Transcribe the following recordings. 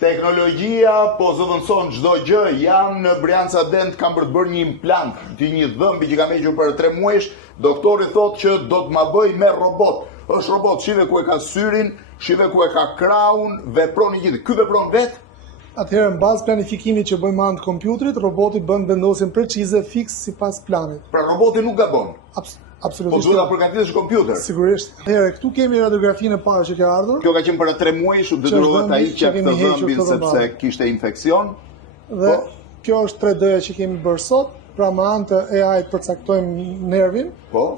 Teknologjia po zëvendëson çdo gjë, janë në Brianca Dent kam për të bërë një implant, një dhëmbi që kam hequr për 3 muajsh, doktori thotë që do të ma bëj me robot. Është robot, shive ku e ka syrin, shive ku e ka kraun, vepron i gjithë. Ky vepron vetë? Atëherë, në bazë planifikimit që bëjmë anë të kompjuterit, roboti bën vendosjen precize fiks sipas planit. Pra roboti nuk gabon. Absolutisht. Po duhet ta përgatitesh kompjuter. Sigurisht. Atëherë, këtu kemi radiografinë e parë që ka ardhur. Kjo ka qenë për 3 muaj, u detyrohet ta hiqja këtë dhëmbin sepse kishte infeksion. Dhe kjo është 3D-ja që kemi bërë sot. Pra me anë të AI përcaktojmë nervin,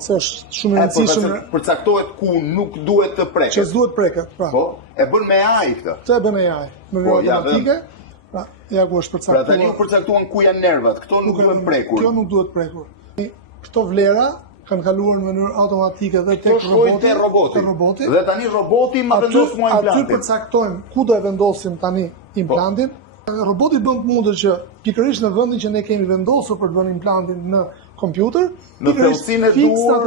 se është shumë e rëndësishme. Përcaktohet ku nuk duhet të preket. Që s'duhet preket, pra. Po, e bën me AI këtë. Këtë e bën me AI, në mënyrë automatike. Pra, ja ku është përcaktuar. Pra tani u përcaktuan ku janë nervat, këto nuk duhen prekur. Kjo nuk duhet prekur. Këto vlera kanë kaluar në mënyrë automatike dhe tek roboti. Dhe tani roboti ma vendos mua implantin. Aty përcaktojmë ku do e vendosim tani implantin. Roboti bën mundër që pikërisht në vendin që ne kemi vendosur për të vënë implantin në kompjuter, në thellësinë e duhur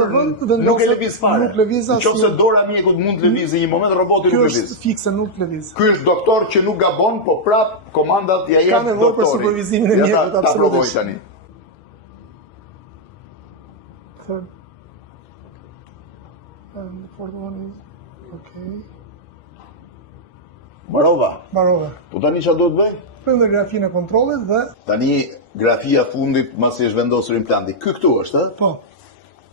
nuk e lëviz fare. Nuk lëviz asnjë. Nëse dora mjekut mund të lëvizë një moment, roboti nuk lëviz. Ky është fikse, nuk lëviz. Ky është doktor që nuk gabon, po prap komandat ja jep doktorit. Ka nevojë për supervizimin e mjekut absolutisht. Ta provoj tani. Okay. Mbarova. Po tani çfarë duhet bëj? Prende grafinë e kontrollit dhe tani grafia fundit pasi është vendosur implanti. Ky këtu është, ë? Po.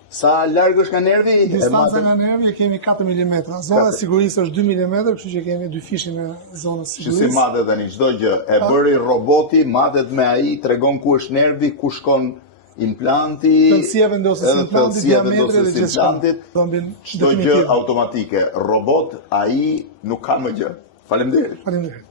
Sa larg është nga nervi? Distanca nga nervi kemi 4 mm. Zona e sigurisë është 2 mm, kështu që kemi 2 fishin e zonës së sigurisë. Si madhe tani çdo gjë e bëri roboti, madhet me AI, tregon ku është nervi, ku shkon implanti, thellësia vendosjes së implantit, diametri dhe gjithçka. Çdo gjë automatike. Robot, AI nuk ka më gjë. Faleminderit.